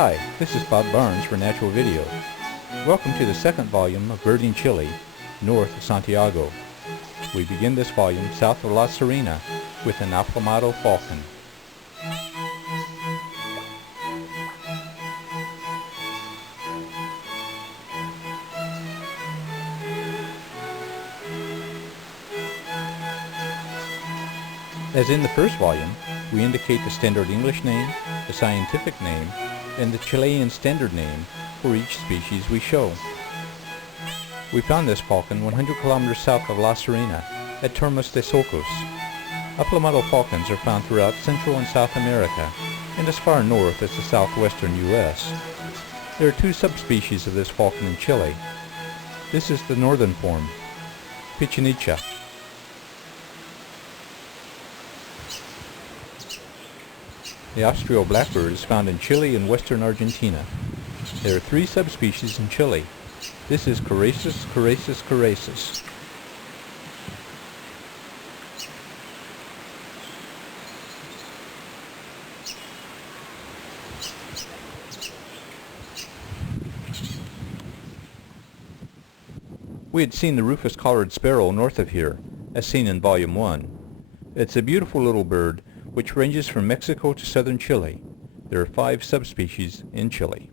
Hi, this is Bob Barnes for Natural Video. Welcome to the second volume of Birding Chile, north of Santiago. We begin this volume south of La Serena with an affamado falcon. As in the first volume, we indicate the standard English name, the scientific name, and the Chilean standard name for each species we show. We found this falcon 100 kilometers south of La Serena at Termas de Socos. Affamado falcons are found throughout Central and South America and as far north as the southwestern U.S. There are two subspecies of this falcon in Chile. This is the northern form, Pichincha. The Austral blackbird is found in Chile and western Argentina. There are three subspecies in Chile. This is Coracis coracis coracis. We had seen the rufous-collared sparrow north of here, as seen in Volume 1. It's a beautiful little bird which ranges from Mexico to southern Chile. There are 5 subspecies in Chile.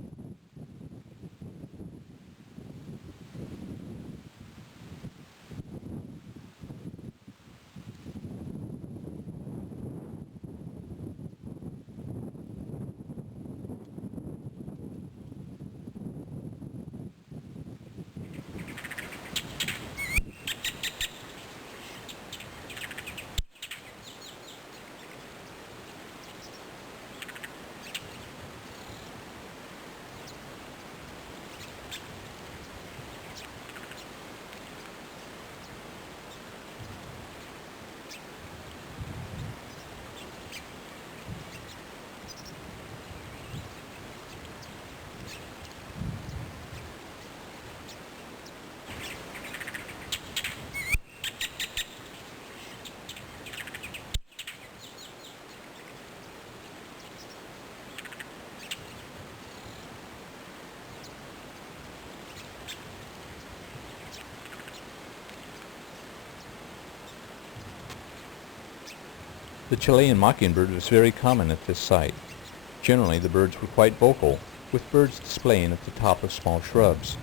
The Chilean mockingbird was very common at this site. Generally, the birds were quite vocal, with birds displaying at the top of small shrubs.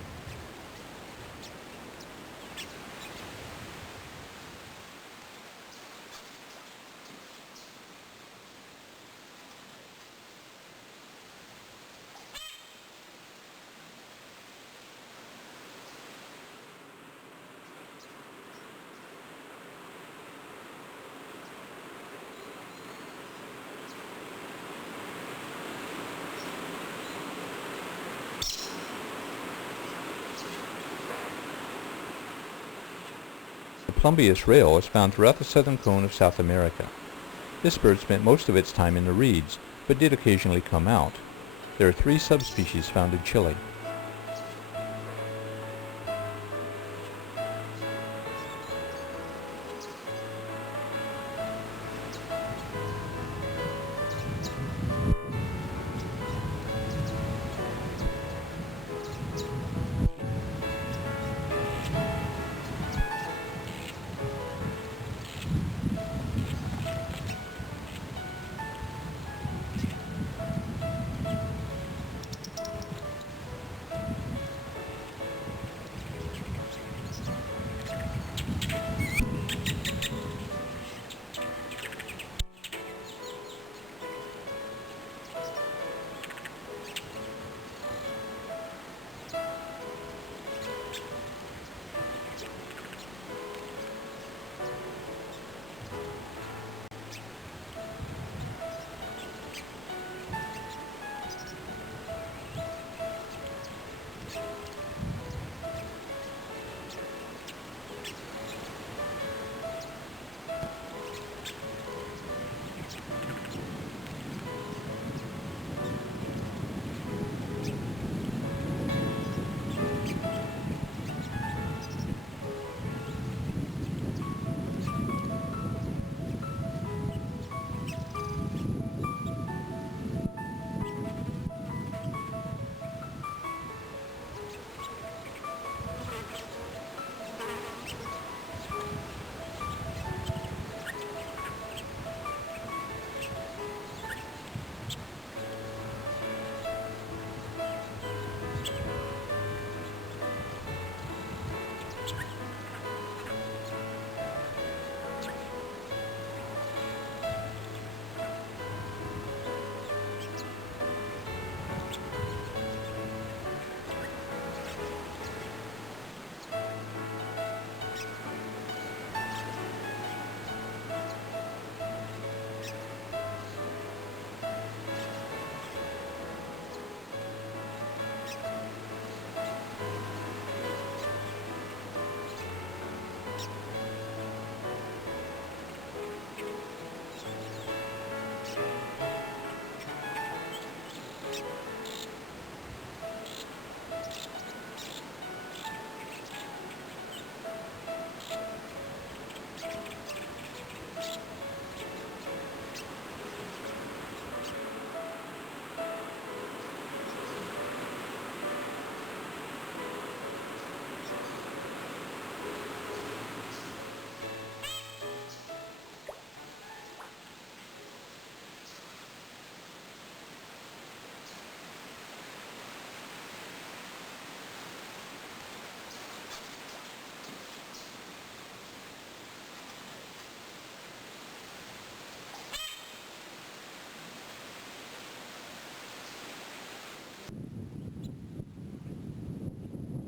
The plumbeous rail is found throughout the southern cone of South America. This bird spent most of its time in the reeds, but did occasionally come out. There are 3 subspecies found in Chile.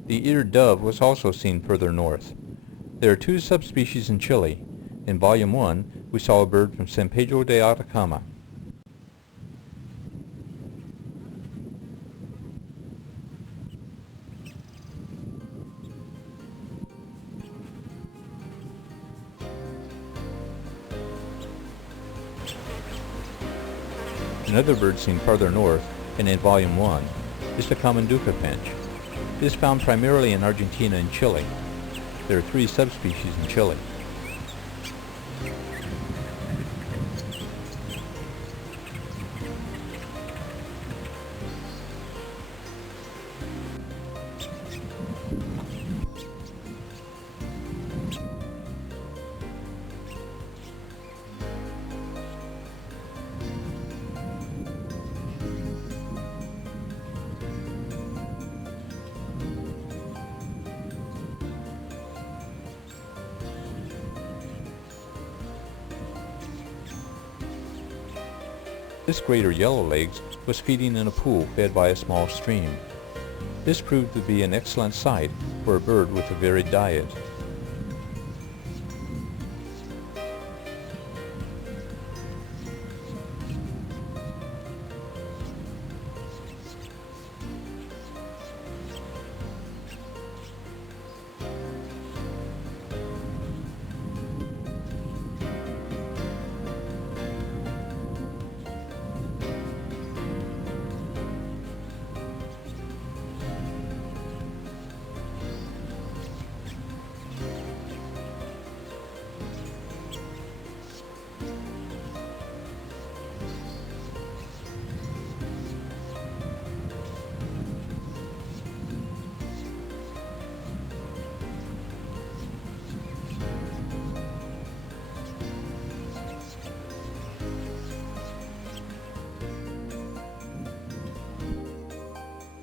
The eared dove was also seen further north. There are two subspecies in Chile. In Volume 1, we saw a bird from San Pedro de Atacama. Another bird seen farther north, and in Volume 1, is the common duca finch. It is found primarily in Argentina and Chile. There are three subspecies in Chile. This greater yellowlegs was feeding in a pool fed by a small stream. This proved to be an excellent site for a bird with a varied diet.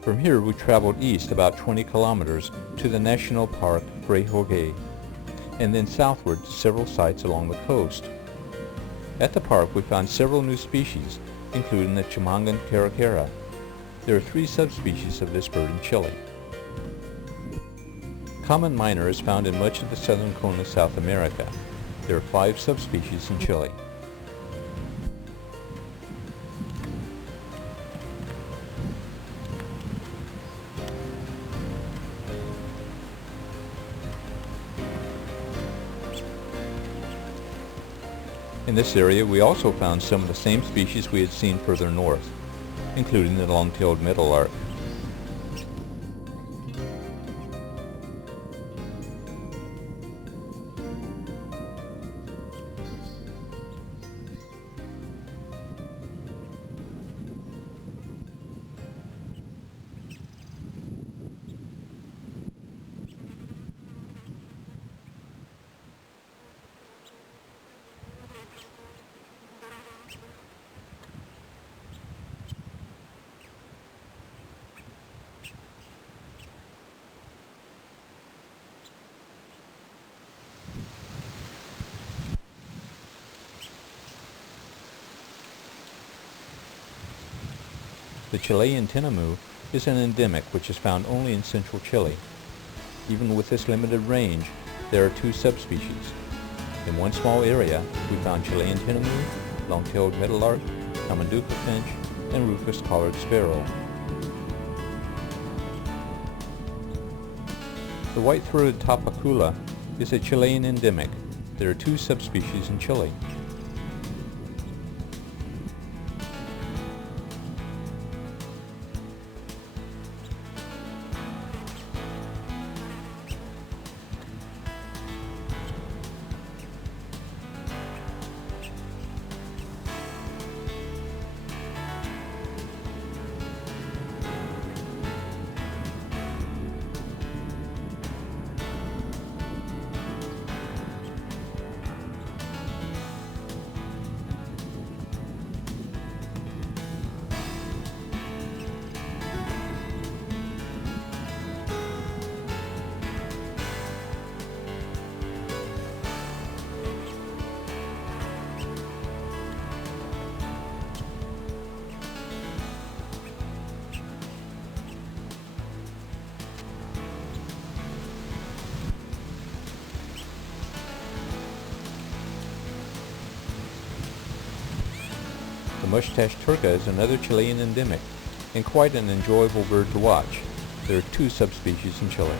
From here we traveled east about 20 kilometers to the National Park Frejogé, and then southward to several sites along the coast. At the park we found several new species, including the Chimangan caracara. There are three subspecies of this bird in Chile. Common miner is found in much of the southern cone of South America. There are 5 subspecies in Chile. In this area we also found some of the same species we had seen further north, including the long-tailed meadowlark. The Chilean tinamou is an endemic which is found only in central Chile. Even with this limited range, there are 2 subspecies. In one small area, we found Chilean tinamou, long-tailed meadowlark, common duca finch, and rufous-collared sparrow. The white-throated tapacula is a Chilean endemic. There are 2 subspecies in Chile. mustache turca is another Chilean endemic, and quite an enjoyable bird to watch. There are 2 subspecies in Chile.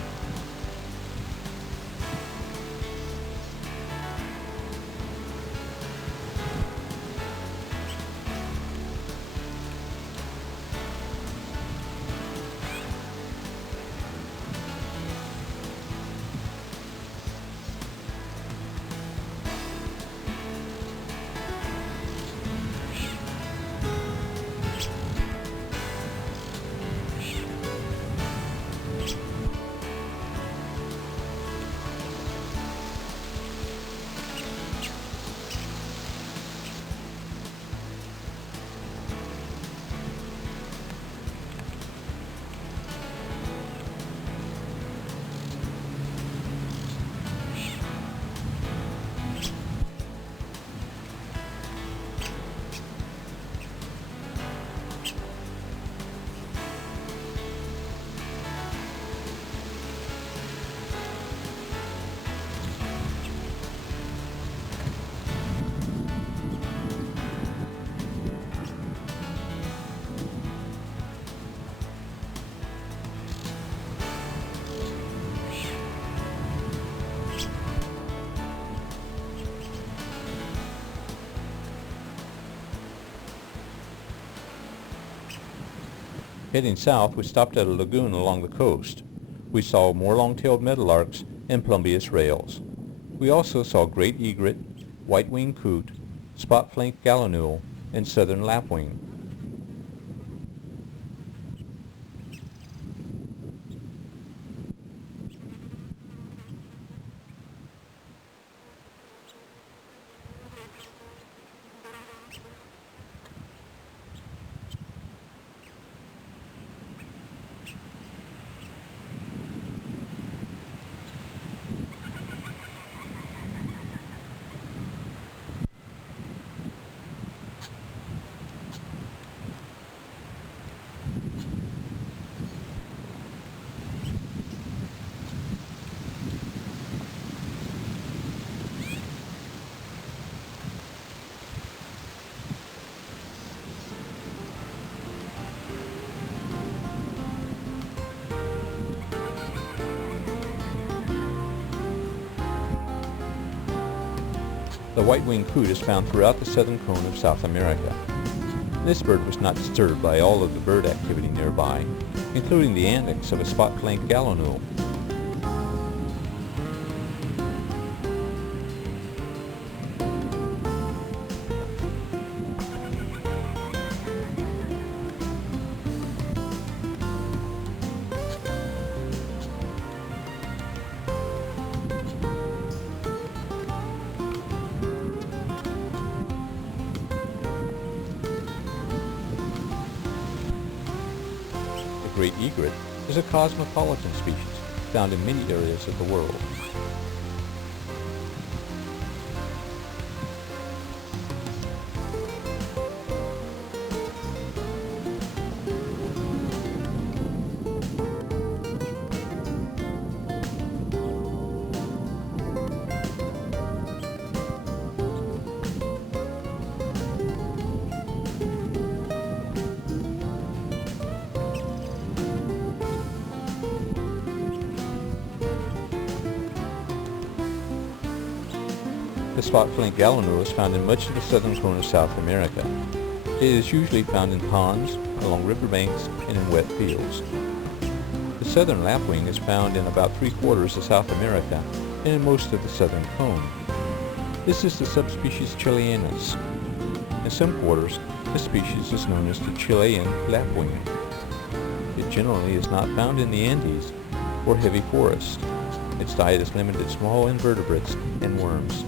Heading south, we stopped at a lagoon along the coast. We saw more long-tailed meadowlarks and plumbeous rails. We also saw great egret, white-winged coot, spot-flanked gallinule, and southern lapwing. The white-winged coot is found throughout the southern cone of South America. This bird was not disturbed by all of the bird activity nearby, including the antics of a spot-flanked gallinule. The great egret is a cosmopolitan species found in many areas of the world. The spot-flanked gallinule is found in much of the southern cone of South America. It is usually found in ponds, along riverbanks, and in wet fields. The southern lapwing is found in about 3/4 of South America and in most of the southern cone. This is the subspecies chileanus. In some quarters, the species is known as the Chilean lapwing. It generally is not found in the Andes or heavy forests. Its diet is limited to small invertebrates and worms.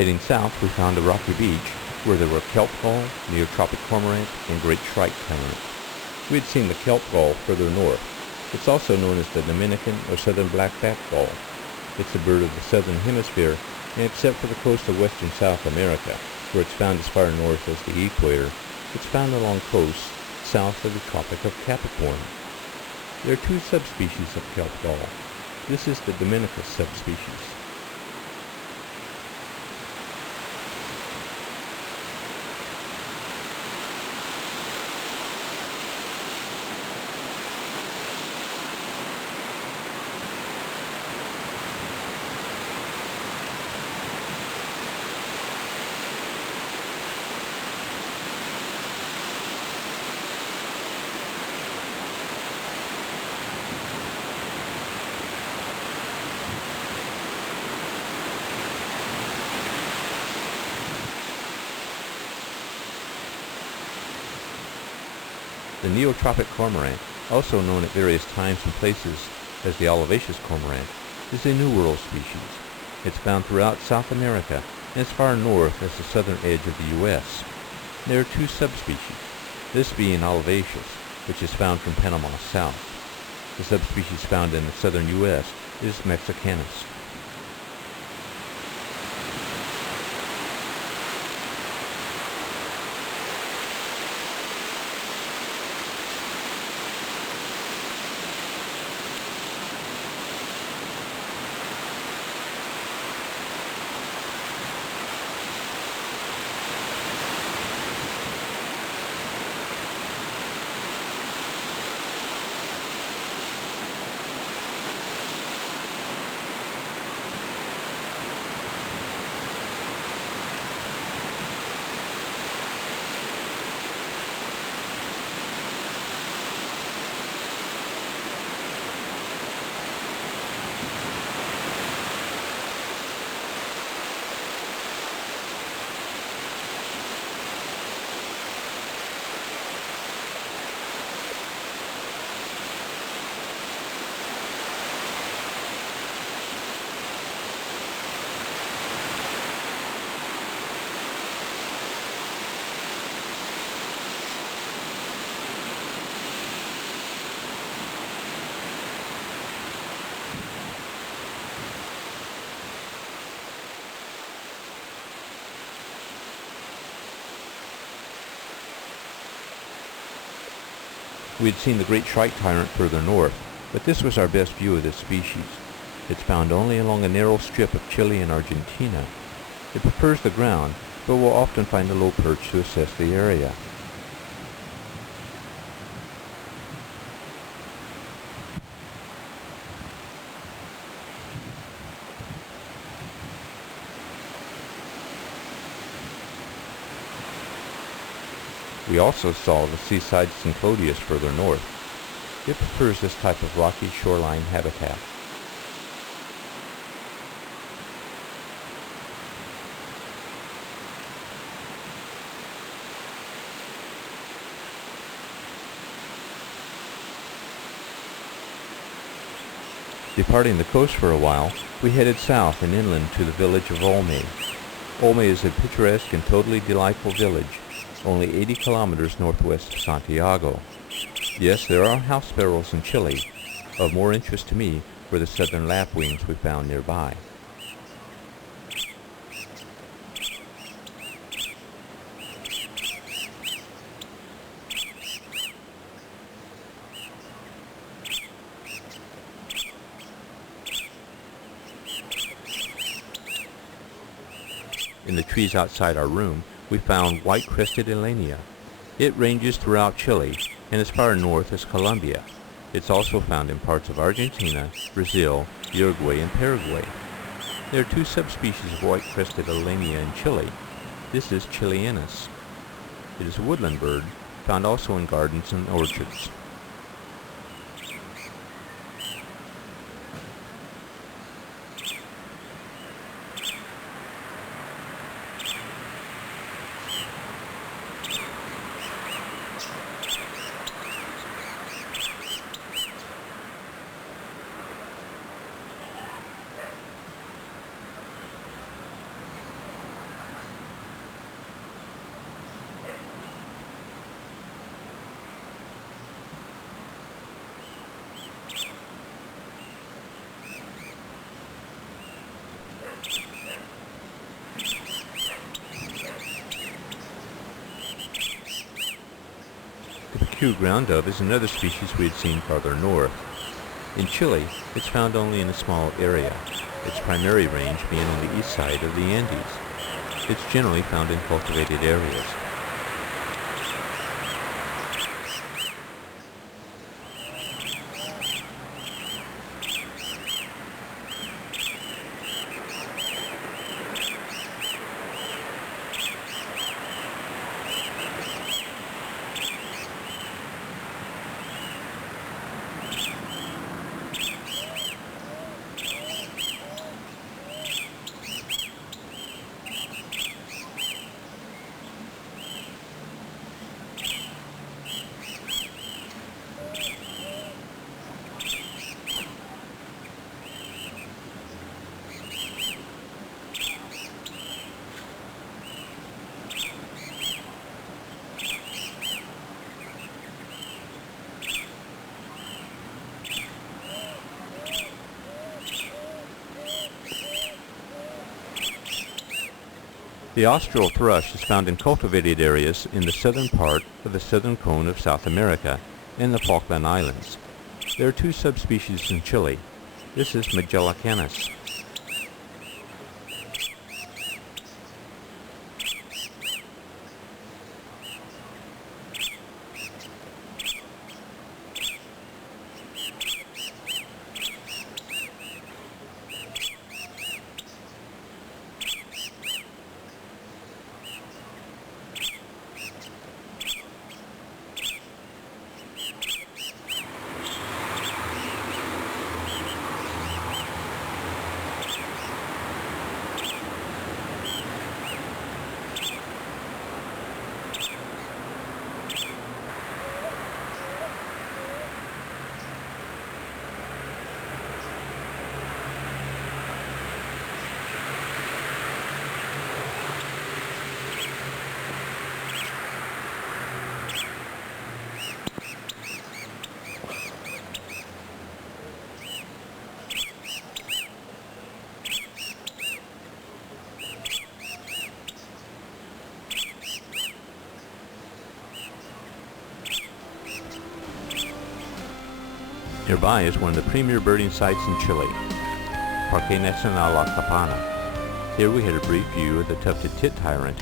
Heading south, we found a rocky beach where there were kelp gull, neotropic cormorant, and great shrike tyrant. We had seen the kelp gull further north. It's also known as the Dominican or southern black-backed gull. It's a bird of the southern hemisphere, and except for the coast of western South America, where it's found as far north as the equator, it's found along coasts south of the Tropic of Capricorn. There are two subspecies of kelp gull. This is the Dominicus subspecies. The neotropic cormorant, also known at various times and places as the olivaceous cormorant, is a New World species. It's found throughout South America and as far north as the southern edge of the U.S. There are two subspecies, this being olivaceous, which is found from Panama south. The subspecies found in the southern U.S. is mexicanus. We had seen the great shrike tyrant further north, but this was our best view of this species. It's found only along a narrow strip of Chile and Argentina. It prefers the ground, but will often find a low perch to assess the area. We also saw the seaside Synclodius further north. It prefers this type of rocky shoreline habitat. Departing the coast for a while, we headed south and inland to the village of Olme. Olme is a picturesque and totally delightful village, only 80 kilometers northwest of Santiago. Yes, there are house sparrows in Chile. Of more interest to me were the southern lapwings we found nearby. In the trees outside our room, we found white-crested Elenia. It ranges throughout Chile and as far north as Colombia. It's also found in parts of Argentina, Brazil, Uruguay, and Paraguay. There are two subspecies of white-crested Elenia in Chile. This is Chileanus. It is a woodland bird, found also in gardens and orchards. The peculiar ground dove is another species we had seen farther north. In Chile, it's found only in a small area, its primary range being on the east side of the Andes. It's generally found in cultivated areas. The austral thrush is found in cultivated areas in the southern part of the southern cone of South America and the Falkland Islands. There are two subspecies in Chile. This is Magellanicus. Nearby is one of the premier birding sites in Chile, Parque Nacional La Capana. Here we had a brief view of the tufted tit tyrant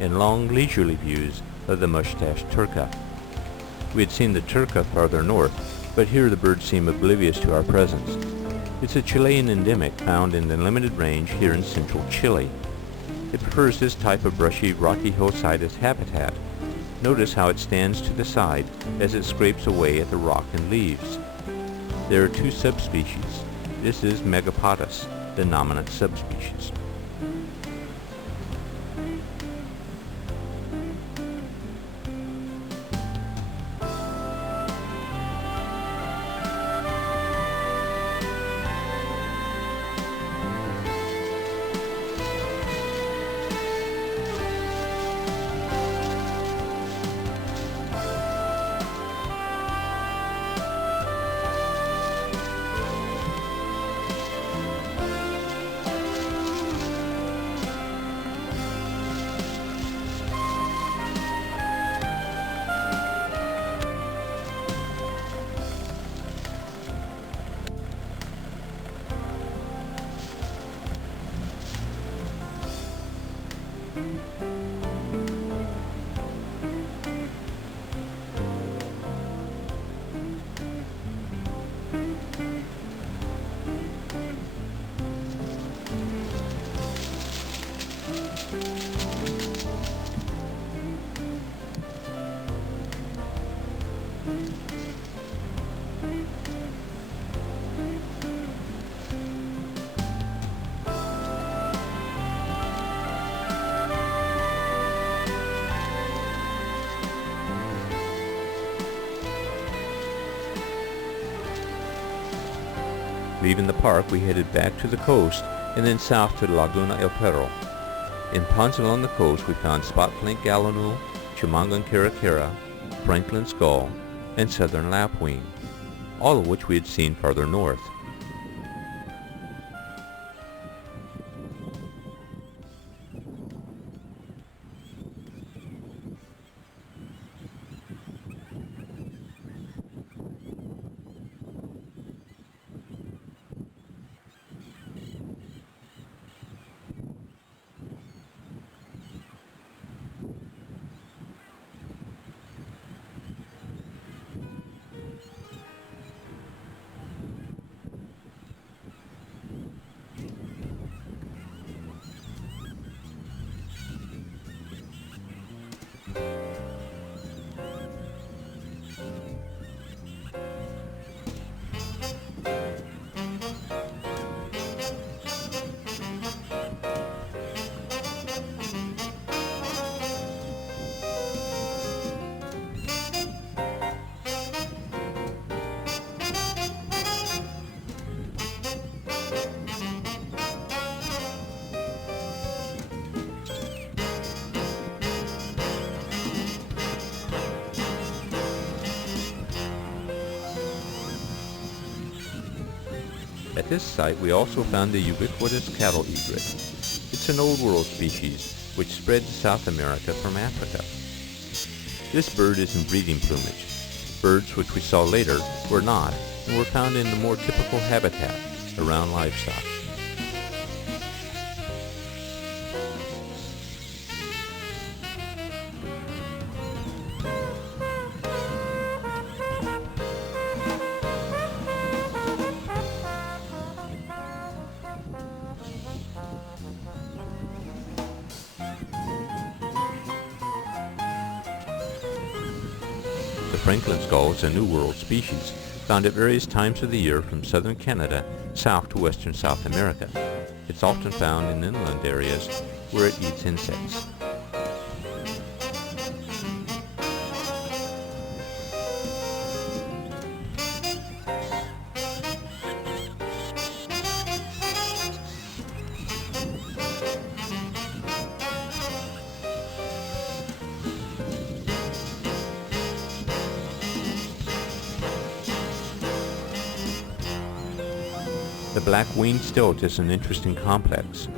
and long leisurely views of the mustached turca. We had seen the turca farther north, but here the birds seem oblivious to our presence. It's a Chilean endemic found in the limited range here in central Chile. It prefers this type of brushy, rocky hillside as habitat. Notice how it stands to the side as it scrapes away at the rock and leaves. There are two subspecies. This is Megapotus, the dominant subspecies. Leaving the park, we headed back to the coast and then south to Laguna El Perro. In ponds along the coast, we found spot-flanked gallinule, Chimangan caracara, Franklin gull, and southern lapwing, all of which we had seen farther north. At this site we also found the ubiquitous cattle egret. It's an Old World species which spread to South America from Africa. This bird is in breeding plumage. Birds which we saw later were not and were found in the more typical habitat around livestock. The Franklin gull is a New World species, found at various times of the year from southern Canada south to western South America. It's often found in inland areas where it eats insects. The black-winged stilt is an interesting complex.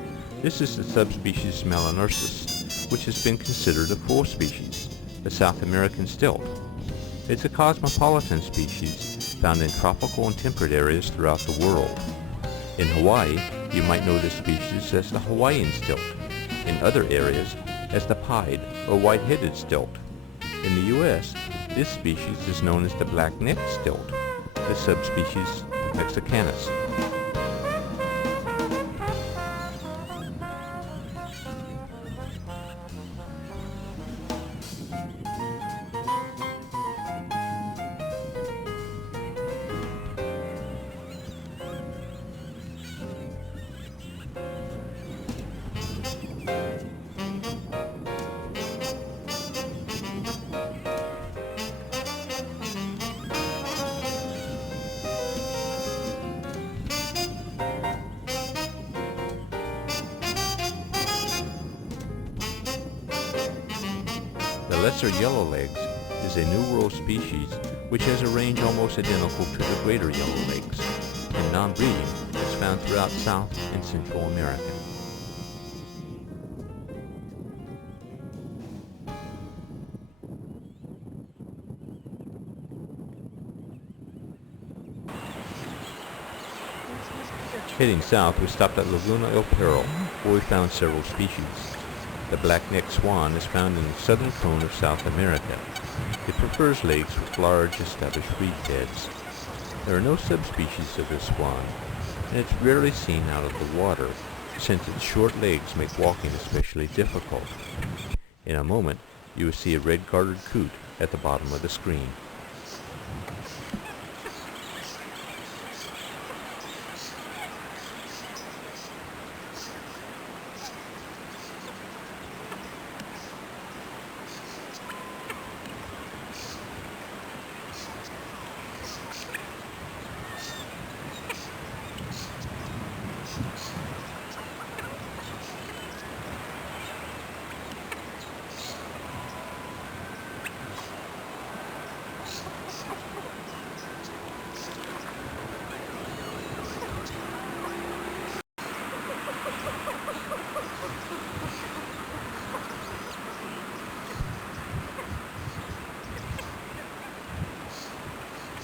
This is the subspecies Melanursus, which has been considered a full species, the South American stilt. It's a cosmopolitan species found in tropical and temperate areas throughout the world. In Hawaii, you might know this species as the Hawaiian stilt. In other areas, as the pied or white-headed stilt. In the U.S., this species is known as the black-necked stilt, the subspecies Mexicanus. The lesser yellowlegs is a New World species which has a range almost identical to the greater yellowlegs. In non-breeding, it's found throughout South and Central America. Heading south, we stopped at Laguna El Perro, where we found several species. The black-necked swan is found in the southern cone of South America. It prefers lakes with large established reed beds. There are no subspecies of this swan, and it's rarely seen out of the water, since its short legs make walking especially difficult. In a moment, you will see a red-gartered coot at the bottom of the screen.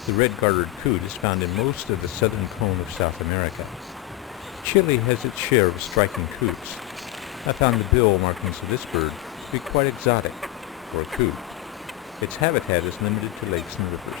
The red-gartered coot is found in most of the southern cone of South America. Chile has its share of striking coots. I found the bill markings of this bird to be quite exotic for a coot. Its habitat is limited to lakes and rivers.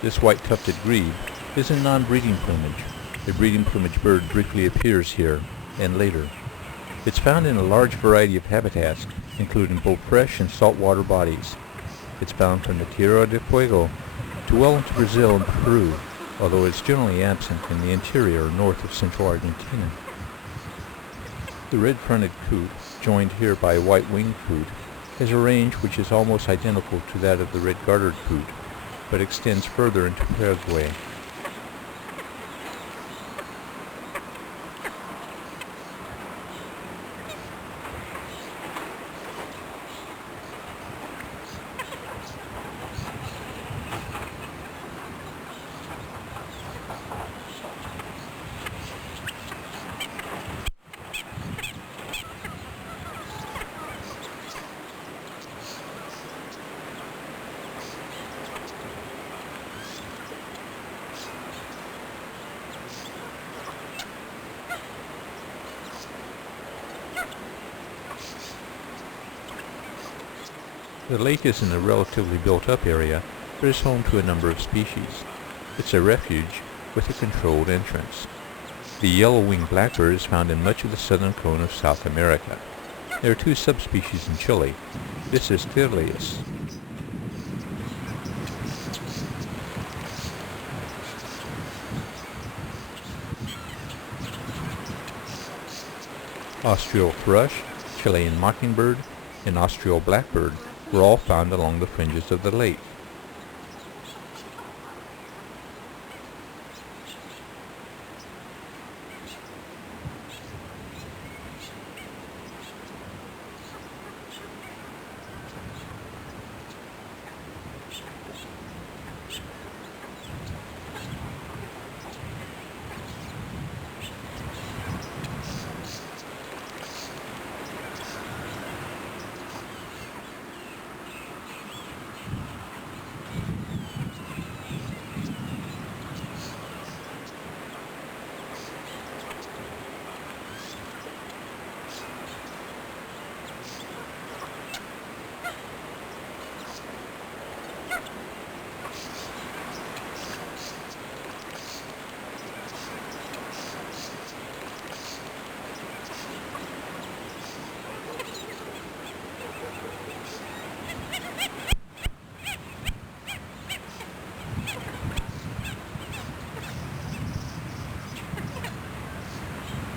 This white-tufted grebe is in non-breeding plumage. A breeding plumage bird briefly appears here, and later. It's found in a large variety of habitats, including both fresh and saltwater bodies. It's found from the Tierra del Fuego to well into Brazil and Peru, although it's generally absent in the interior north of central Argentina. The red-fronted coot, joined here by a white-winged coot, has a range which is almost identical to that of the red-gartered coot, but extends further into Paraguay. The lake is in a relatively built-up area, but is home to a number of species. It's a refuge with a controlled entrance. The yellow-winged blackbird is found in much of the southern cone of South America. There are two subspecies in Chile. This is Thyrleus. Austral thrush, Chilean mockingbird, and Austral blackbird were all found along the fringes of the lake.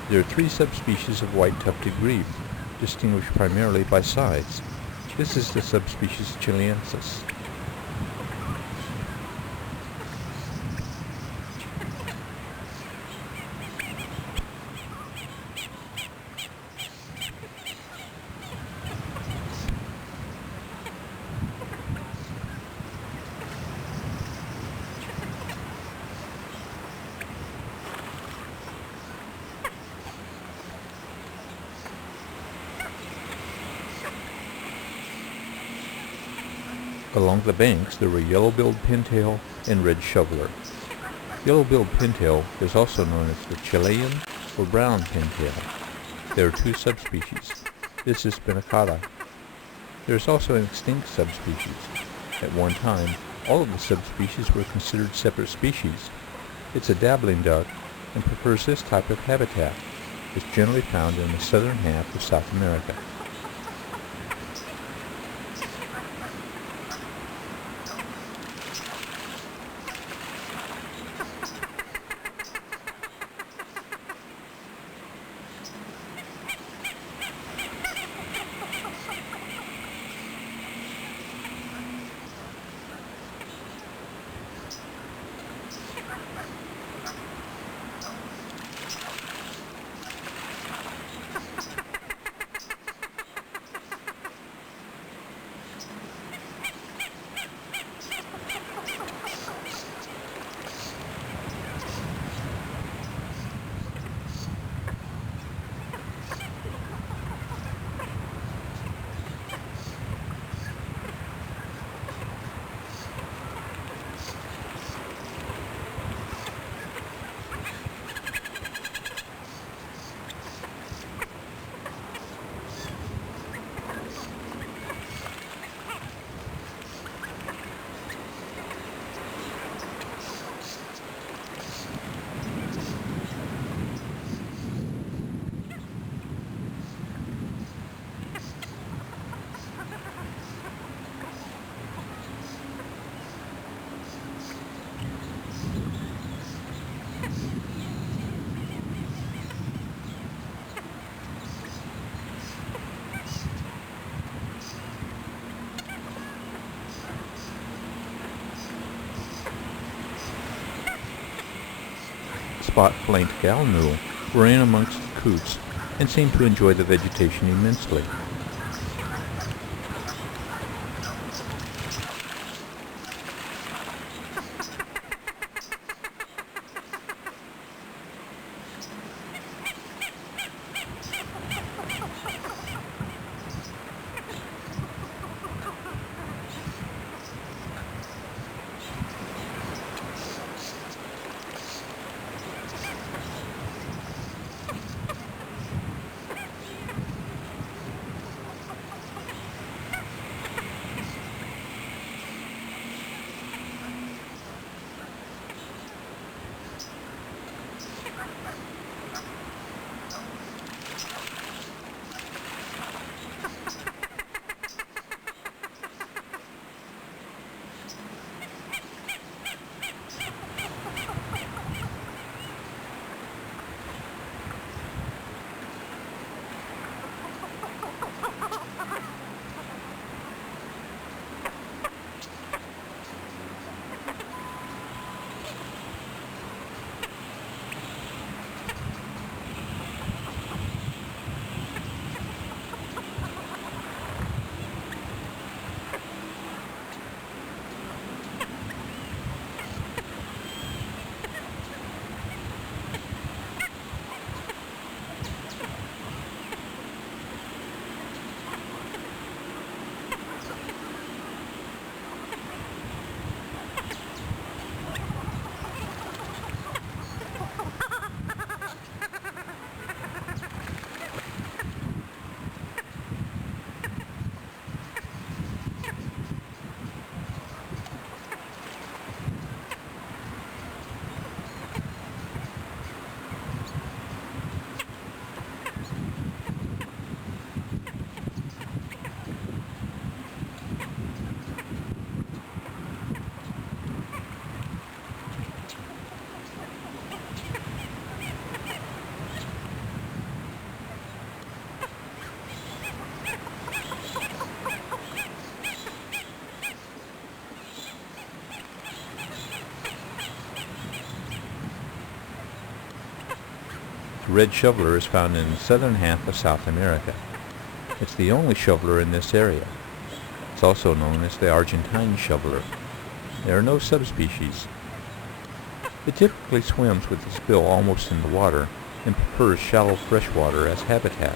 There are three subspecies of white-tufted grebe, distinguished primarily by size. This is the subspecies Chilensis. Along the banks there were yellow-billed pintail and red shoveler. Yellow-billed pintail is also known as the Chilean or brown pintail. There are two subspecies. This is spinnacata. There is also an extinct subspecies. At one time, all of the subspecies were considered separate species. It's a dabbling duck and prefers this type of habitat. It's generally found in the southern half of South America. spot-flanked gallinule were in amongst the coots and seemed to enjoy the vegetation immensely. The red shoveler is found in the southern half of South America. It's the only shoveler in this area. It's also known as the Argentine shoveler. There are no subspecies. It typically swims with its bill almost in the water and prefers shallow freshwater as habitat.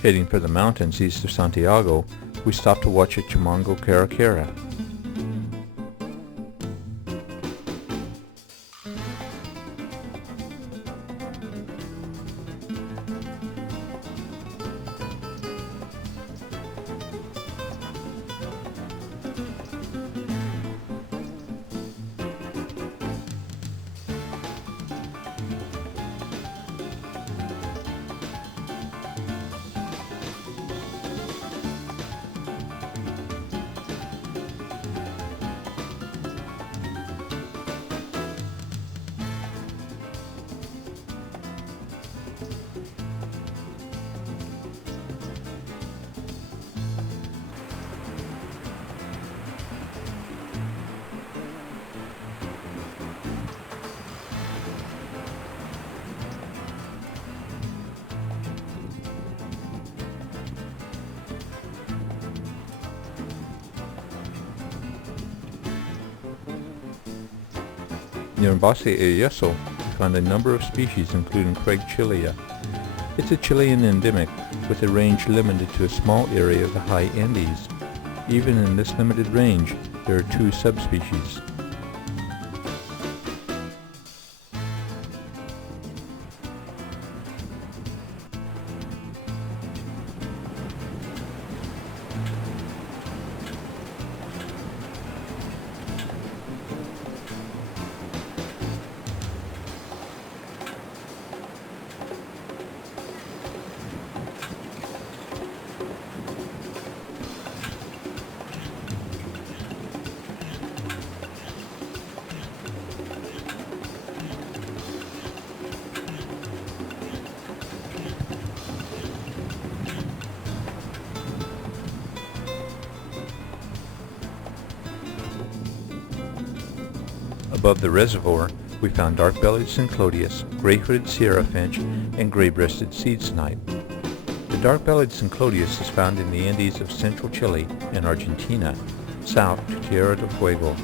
Heading for the mountains east of Santiago, we stopped to watch a chimango caracara. Near Base El Yeso, we found a number of species including Craig chilea. It's a Chilean endemic with a range limited to a small area of the high Andes. Even in this limited range, there are two subspecies. Above the reservoir, we found dark-bellied Synclodius, gray-hooded Sierra finch, and gray-breasted seed snipe. The dark-bellied Synclodius is found in the Andes of central Chile and Argentina, south to Tierra del Fuego.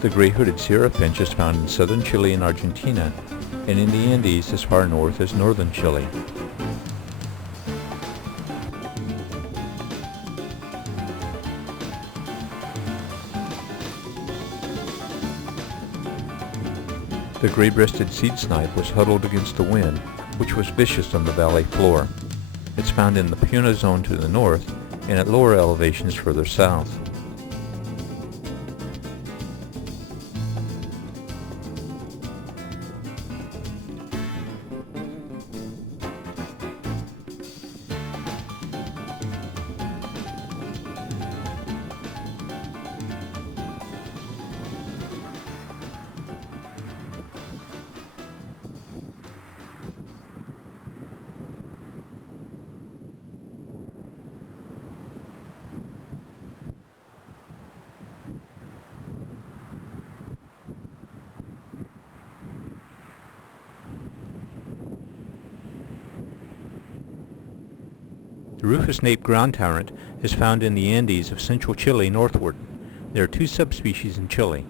The gray-hooded Sierra finch is found in southern Chile and Argentina, and in the Andes as far north as northern Chile. The gray-breasted seed snipe was huddled against the wind, which was vicious on the valley floor. It's found in the Puna zone to the north and at lower elevations further south. The rufous-naped ground tyrant is found in the Andes of central Chile northward. There are two subspecies in Chile.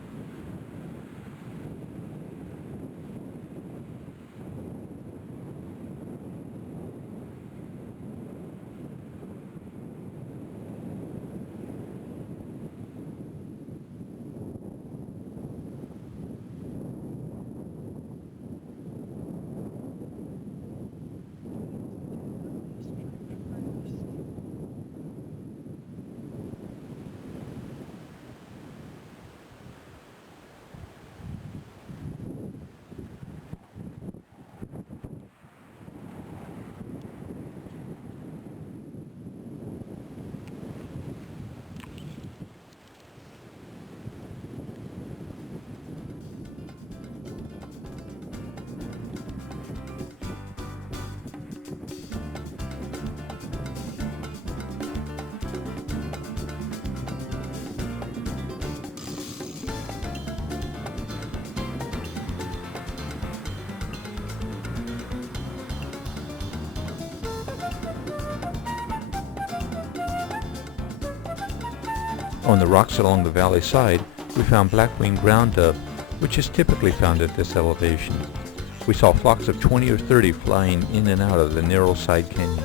On the rocks along the valley side, we found black-winged ground dove, which is typically found at this elevation. We saw flocks of 20 or 30 flying in and out of the narrow side canyons.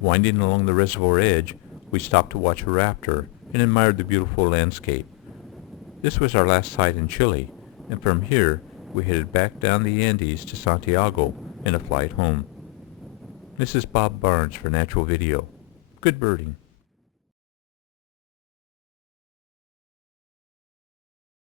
Winding along the reservoir edge, we stopped to watch a raptor and admired the beautiful landscape. This was our last sight in Chile, and from here we headed back down the Andes to Santiago and a flight home. This is Bob Barnes for Natural Video. Good birding.